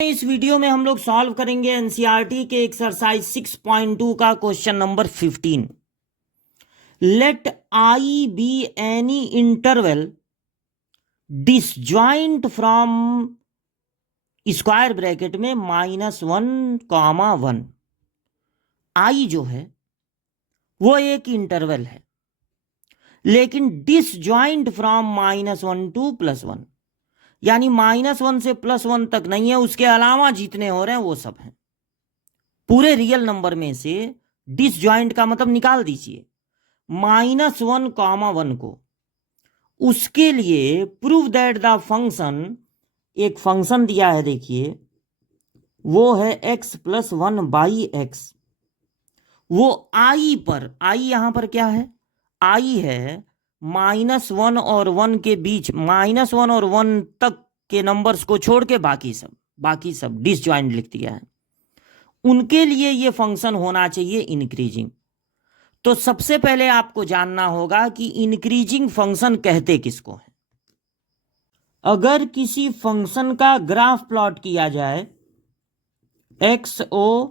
इस वीडियो में हम लोग सॉल्व करेंगे एनसीईआरटी के एक्सरसाइज 6.2 का question number 15। Let I be any interval disjoint from square bracket में -1, 1। आई जो है वो एक इंटरवल है, लेकिन डिसजॉइंट फ्रॉम -1 to +1, यानी -1 से +1 तक नहीं है, उसके अलावा जितने हो रहे हैं वो सब हैं। पूरे रियल नंबर में से डिसजॉइंट का मतलब निकाल दीजिए -1, 1 को। उसके लिए प्रूव दैट द फंक्शन, एक फंक्शन दिया है, देखिए वो है x + 1/x। वो आई पर, आई यहां पर क्या है, आई है -1 और 1 के बीच, -1 और 1 तक के नंबर्स को छोड़ के बाकी सब डिसजॉइंट लिख दिया है। उनके लिए ये फंक्शन होना चाहिए इंक्रीजिंग। तो सबसे पहले आपको जानना होगा कि इंक्रीजिंग फंक्शन कहते किसको है। अगर किसी फंक्शन का ग्राफ प्लॉट किया जाए, X O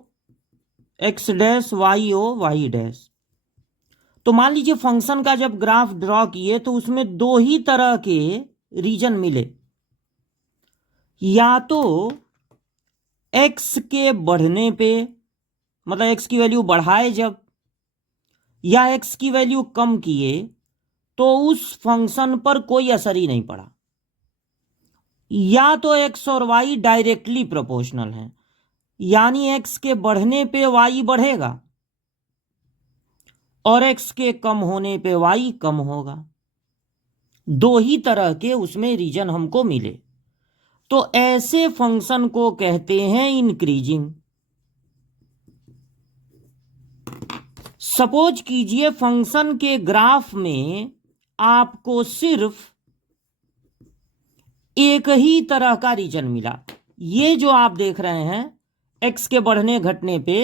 X dash Y O Y dash, तो मान लीजिए फंक्शन का जब ग्राफ ड्रॉ किए तो उसमें दो ही तरह के रीजन मिले। या तो एक्स के बढ़ने पे, मतलब एक्स की वैल्यू बढ़ाए जब, या एक्स की वैल्यू कम किए तो उस फंक्शन पर कोई असर ही नहीं पड़ा। या तो एक्स और वाई डायरेक्टली प्रोपोर्शनल हैं, यानी एक्स के बढ़ने पे वाई बढ़ेगा और एक्स के कम होने पे वाई कम होगा। दो ही तरह के उसमें रीजन हमको मिले, तो ऐसे फंक्शन को कहते हैं इंक्रीजिंग। सपोज कीजिए फंक्शन के ग्राफ में आपको सिर्फ एक ही तरह का रीजन मिला। ये जो आप देख रहे हैं, एक्स के बढ़ने घटने पे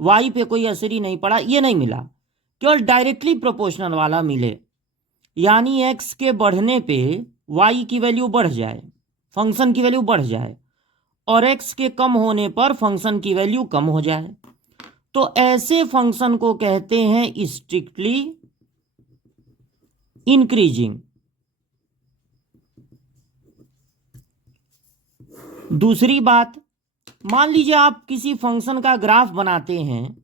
वाई पे कोई असर ही नहीं पड़ा, ये नहीं मिला, केवल डायरेक्टली प्रोपोर्शनल वाला मिले। यानी एक्स के बढ़ने पे वाई की वैल्यू बढ़ जाए, फंक्शन की वैल्यू बढ़ जाए, और एक्स के कम होने पर फंक्शन की वैल्यू कम हो जाए। तो ऐसे फंक्शन को कहते हैं स्ट्रिक्टली इंक्रीजिंग। दूसरी बात, मान लीजिए आप किसी फंक्शन का ग्राफ बनाते हैं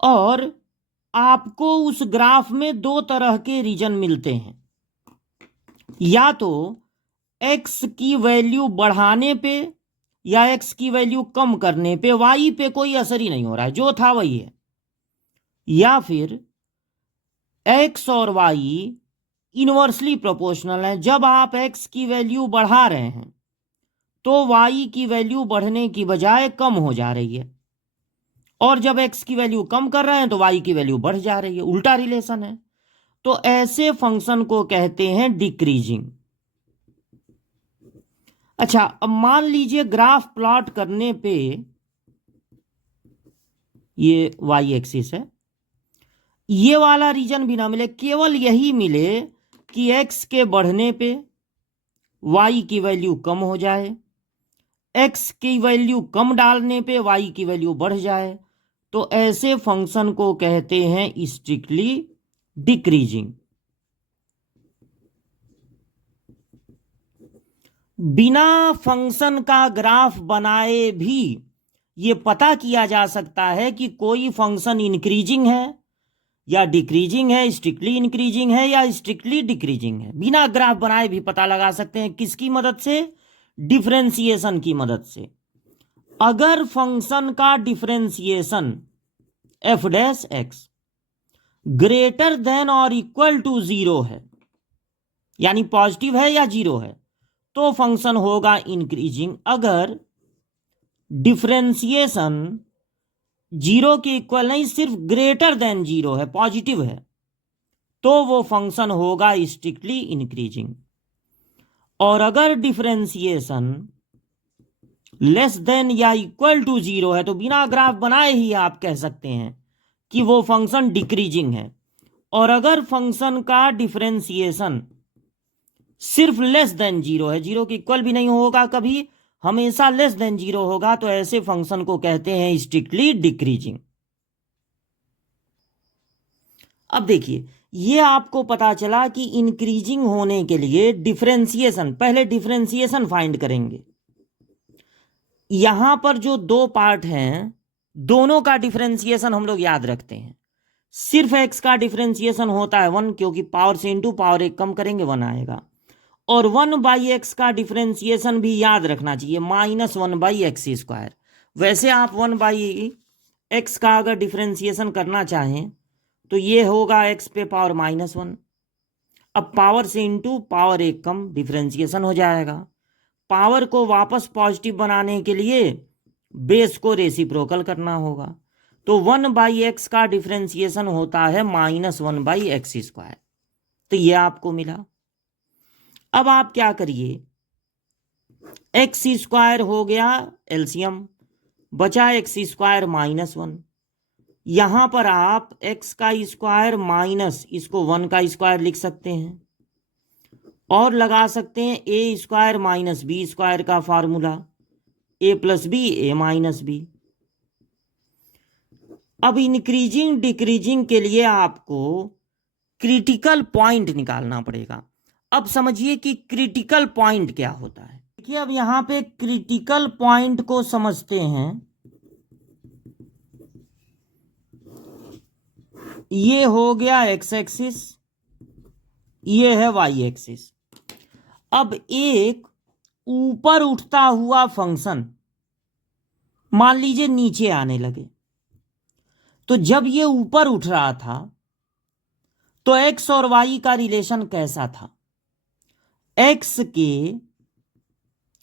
और आपको उस ग्राफ में दो तरह के रीजन मिलते हैं। या तो एक्स की वैल्यू बढ़ाने पे या एक्स की वैल्यू कम करने पे वाई पे कोई असर ही नहीं हो रहा है, जो था वही है। या फिर एक्स और वाई इनवर्सली प्रोपोर्शनल है, जब आप एक्स की वैल्यू बढ़ा रहे हैं तो वाई की वैल्यू बढ़ने की बजाय कम हो जा रही है, और जब एक्स की वैल्यू कम कर रहे हैं तो वाई की वैल्यू बढ़ जा रही है, उल्टा रिलेशन है। तो ऐसे फंक्शन को कहते हैं डिक्रीजिंग। अच्छा, अब मान लीजिए ग्राफ प्लॉट करने पे ये वाई एक्सिस है, ये वाला रीजन भी ना मिले, केवल यही मिले कि एक्स के बढ़ने पे वाई की वैल्यू कम हो जाए, एक्स की वैल्यू कम डालने पे वाई की वैल्यू बढ़ जाए, तो ऐसे फंक्शन को कहते हैं स्ट्रिक्टली डिक्रीजिंग। बिना फंक्शन का ग्राफ बनाए भी ये पता किया जा सकता है कि कोई फंक्शन इंक्रीजिंग है या डिक्रीजिंग है, स्ट्रिक्टली इंक्रीजिंग है या स्ट्रिक्टली डिक्रीजिंग है। बिना ग्राफ बनाए भी पता लगा सकते हैं। किसकी मदद से? डिफरेंशिएशन की मदद से। अगर फंक्शन का differentiation F dash x greater than और इक्वल टू 0 है, यानी पॉजिटिव है या 0 है, तो फंक्शन होगा इंक्रीजिंग। अगर डिफरेंशिएशन 0 के इक्वल नहीं, सिर्फ ग्रेटर देन 0 है, पॉजिटिव है, तो वो फंक्शन होगा स्ट्रिक्टली इंक्रीजिंग। और अगर डिफरेंशिएशन लेस देन या इक्वल टू 0 है, तो बिना ग्राफ बनाए ही आप कह सकते हैं कि वो फंक्शन डिक्रीजिंग है। और अगर फंक्शन का डिफरेंशिएशन सिर्फ लेस देन जीरो है, जीरो के इक्वल भी नहीं होगा कभी, हमेशा लेस देन जीरो होगा, तो ऐसे फंक्शन को कहते हैं स्ट्रिक्टली डिक्रीजिंग। अब देखिए, ये आपको पता चला कि इंक्रीजिंग होने के लिए डिफरेंशिएशन, पहले डिफरेंशिएशन फाइंड करेंगे। यहां पर जो दो पार्ट हैं, दोनों का डिफरेंशिएशन हम लोग याद रखते हैं। सिर्फ एक्स का डिफरेंशिएशन होता है 1, क्योंकि पावर से इंटू पावर एक कम करेंगे 1 आएगा। और 1/x का डिफरेंशिएशन भी याद रखना चाहिए, -1/x²। वैसे आप 1/x का अगर डिफरेंशिएशन करना चाहें तो ये होगा x पे पावर -1। अब पावर से इंटू पावर एक कम, डिफरेंशिएशन हो जाएगा। पावर को वापस पॉजिटिव बनाने के लिए बेस को रेसिप्रोकल करना होगा, तो 1/x का डिफरेंशिएशन होता है -1/x²। तो ये आपको मिला। अब आप क्या करिए, x² हो गया एलसीएम, बचा x² -1। यहां पर आप x का स्क्वायर माइनस इसको 1 का स्क्वायर लिख सकते हैं, और लगा सकते हैं a² - b² का formula, a + b a - b। अब इंक्रीजिंग डिक्रीजिंग के लिए आपको क्रिटिकल पॉइंट निकालना पड़ेगा। अब समझिए कि क्रिटिकल पॉइंट क्या होता है। देखिए, अब यहां पे क्रिटिकल पॉइंट को समझते हैं। ये हो गया एक्स एक्सिस, ये है वाई एक्सिस। अब एक ऊपर उठता हुआ फंक्शन मान लीजिए नीचे आने लगे, तो जब ये ऊपर उठ रहा था तो एक्स और वाई का रिलेशन कैसा था? एक्स के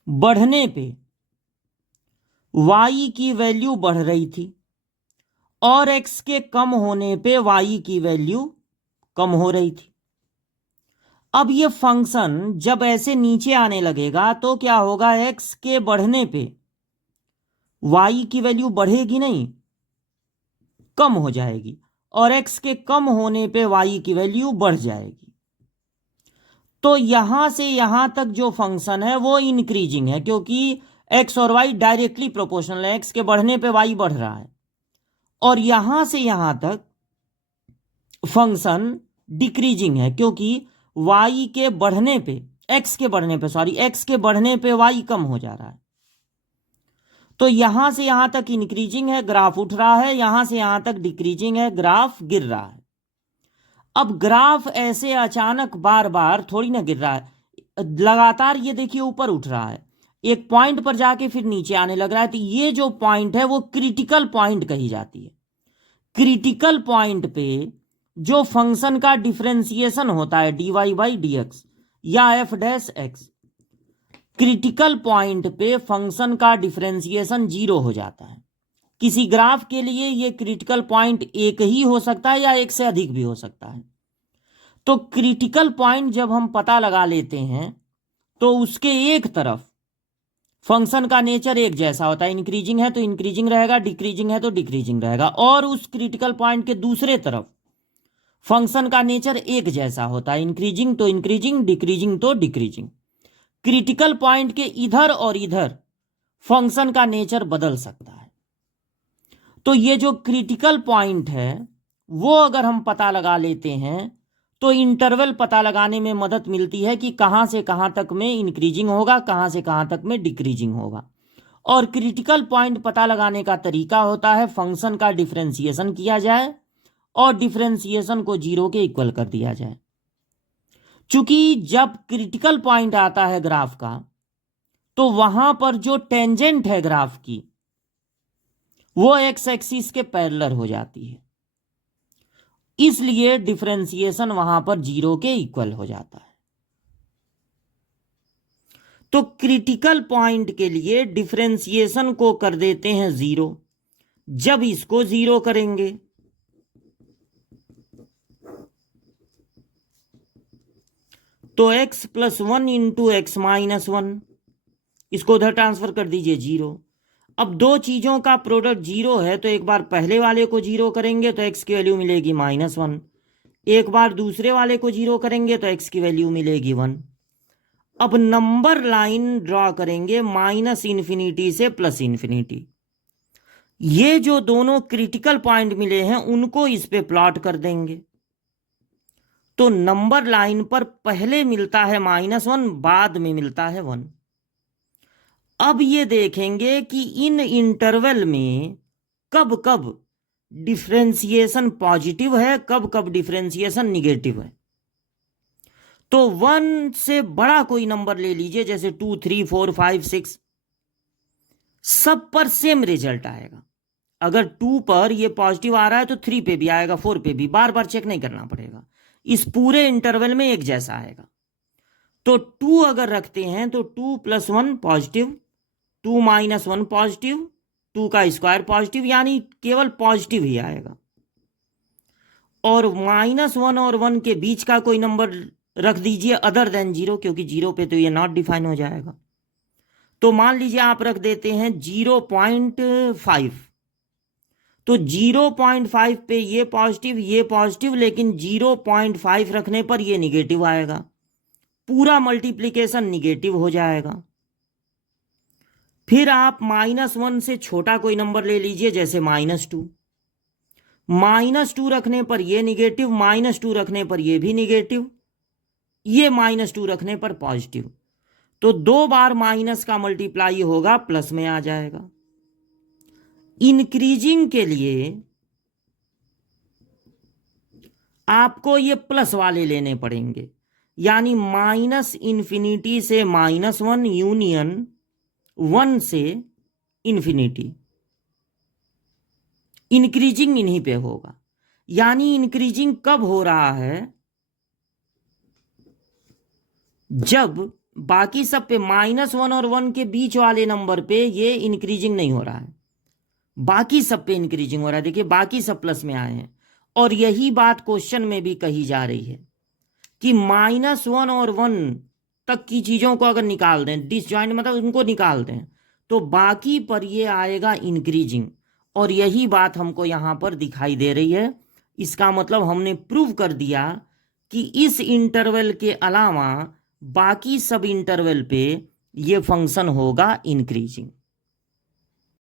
बढ़ने पे वाई की वैल्यू बढ़ रही थी, और एक्स के कम होने पे वाई की वैल्यू कम हो रही थी। अब ये फंक्शन जब ऐसे नीचे आने लगेगा तो क्या होगा, एक्स के बढ़ने पे वाई की वैल्यू बढ़ेगी नहीं, कम हो जाएगी, और एक्स के कम होने पे वाई की वैल्यू बढ़ जाएगी। तो यहां से यहां तक जो फंक्शन है वो इंक्रीजिंग है, क्योंकि एक्स और वाई डायरेक्टली प्रोपोर्शनल है, एक्स के बढ़ने पे वाई बढ़ रहा है। और यहां से यहां तक फंक्शन डिक्रीजिंग है, क्योंकि वाई के बढ़ने पे एक्स के बढ़ने पे वाई कम हो जा रहा है। तो यहां से यहां तक इंक्रीजिंग है, ग्राफ उठ रहा है, यहां से यहां तक डिक्रीजिंग है, ग्राफ गिर रहा है। अब ग्राफ ऐसे अचानक बार बार थोड़ी ना गिर रहा है, लगातार ये देखिए ऊपर उठ रहा है, एक पॉइंट पर जाके फिर नीचे आने लग रहा है। तो ये जो पॉइंट है वो क्रिटिकल पॉइंट कही जाती है। क्रिटिकल पॉइंट पे जो फंक्शन का डिफरेंशिएशन होता है dy/dx या f'(x), क्रिटिकल पॉइंट पे फंक्शन का डिफरेंशिएशन 0 हो जाता है। किसी ग्राफ के लिए ये क्रिटिकल पॉइंट एक ही हो सकता है या एक से अधिक भी हो सकता है। तो क्रिटिकल पॉइंट जब हम पता लगा लेते हैं तो उसके एक तरफ फंक्शन का नेचर एक जैसा होता है, इंक्रीजिंग है तो इंक्रीजिंग रहेगा, डिक्रीजिंग है तो डिक्रीजिंग रहेगा, और उस क्रिटिकल पॉइंट के दूसरे तरफ फंक्शन का नेचर एक जैसा होता है, इंक्रीजिंग तो इंक्रीजिंग, डिक्रीजिंग तो डिक्रीजिंग। क्रिटिकल पॉइंट के इधर और इधर फंक्शन का नेचर बदल सकता है। तो ये जो क्रिटिकल पॉइंट है वो अगर हम पता लगा लेते हैं तो इंटरवल पता लगाने में मदद मिलती है कि कहां से कहां तक में इंक्रीजिंग होगा, कहां से कहां तक में डिक्रीजिंग होगा। और क्रिटिकल पॉइंट पता लगाने का तरीका होता है फंक्शन का डिफरेंशिएशन किया जाए और डिफरेंशिएशन को 0 के इक्वल कर दिया जाए। चूंकि जब क्रिटिकल पॉइंट आता है ग्राफ का तो वहां पर जो टेंजेंट है ग्राफ की वो एक्स एक्सिस के पैरेलल हो जाती है, इसलिए डिफरेंशिएशन वहां पर 0 के इक्वल हो जाता है। तो क्रिटिकल पॉइंट के लिए डिफरेंशिएशन को कर देते हैं 0। जब इसको 0 करेंगे तो x + 1 × x - 1, इसको उधर ट्रांसफर कर दीजिए 0। अब दो चीजों का प्रोडक्ट 0 है तो एक बार पहले वाले को 0 करेंगे तो x की वैल्यू मिलेगी -1, एक बार दूसरे वाले को 0 करेंगे तो x की वैल्यू मिलेगी 1। अब नंबर लाइन ड्रॉ करेंगे माइनस इन्फिनिटी से प्लस इन्फिनिटी। ये जो दोनों क्रिटिकल पॉइंट मिले हैं उनको इस पे प्लॉट कर देंगे। तो नंबर लाइन पर पहले मिलता है -1, बाद में मिलता है 1। अब ये देखेंगे कि इन इंटरवल में कब कब डिफरेंशिएशन पॉजिटिव है, कब कब डिफरेंशिएशन निगेटिव है। तो 1 से बड़ा कोई नंबर ले लीजिए, जैसे 2, 3, 4, 5, 6, सब पर सेम रिजल्ट आएगा। अगर 2 पर ये पॉजिटिव आ रहा है तो 3 पे भी आएगा, 4 पे भी, बार बार चेक नहीं करना पड़ेगा, इस पूरे इंटरवल में एक जैसा आएगा। तो 2 अगर रखते हैं तो 2 + 1 पॉजिटिव, 2 - 1 पॉजिटिव, 2 का स्क्वायर पॉजिटिव, यानी केवल पॉजिटिव ही आएगा। और -1 और 1 के बीच का कोई नंबर रख दीजिए अदर देन 0, क्योंकि 0 पे तो ये नॉट डिफाइन हो जाएगा। तो मान लीजिए आप रख देते हैं 0.5, तो 0.5 पे ये पॉजिटिव, लेकिन 0.5 रखने पर ये निगेटिव आएगा, पूरा मल्टीप्लिकेशन निगेटिव हो जाएगा। फिर आप -1 से छोटा कोई नंबर ले लीजिए, जैसे -2, -2 रखने पर ये निगेटिव, -2 रखने पर ये भी निगेटिव, ये -2 रखने पर पॉजिटिव। तो 2 बार माइनस का मल्टीप्लाई होगा, प्लस में आ जाएगा। इंक्रीजिंग के लिए आपको ये प्लस वाले लेने पड़ेंगे, यानी -इन्फिनिटी से -1 यूनियन 1 से इन्फिनिटी। इंक्रीजिंग इन्हीं पे होगा। यानी इंक्रीजिंग कब हो रहा है? जब बाकी सब पे -1 और 1 के बीच वाले नंबर पे ये इंक्रीजिंग नहीं हो रहा है, बाकी सब पे इंक्रीजिंग हो रहा है। देखिए बाकी सब प्लस में आए हैं, और यही बात क्वेश्चन में भी कही जा रही है कि -1 और 1 तक की चीज़ों को अगर निकाल दें, डिसजॉइंट मतलब उनको निकाल दें, तो बाकी पर ये आएगा इंक्रीजिंग। और यही बात हमको यहाँ पर दिखाई दे रही है। इसका मतलब हमने प्रूव कर दिया कि इस इंटरवल के अलावा बाकी सब इंटरवल पे ये फंक्शन होगा इंक्रीजिंग।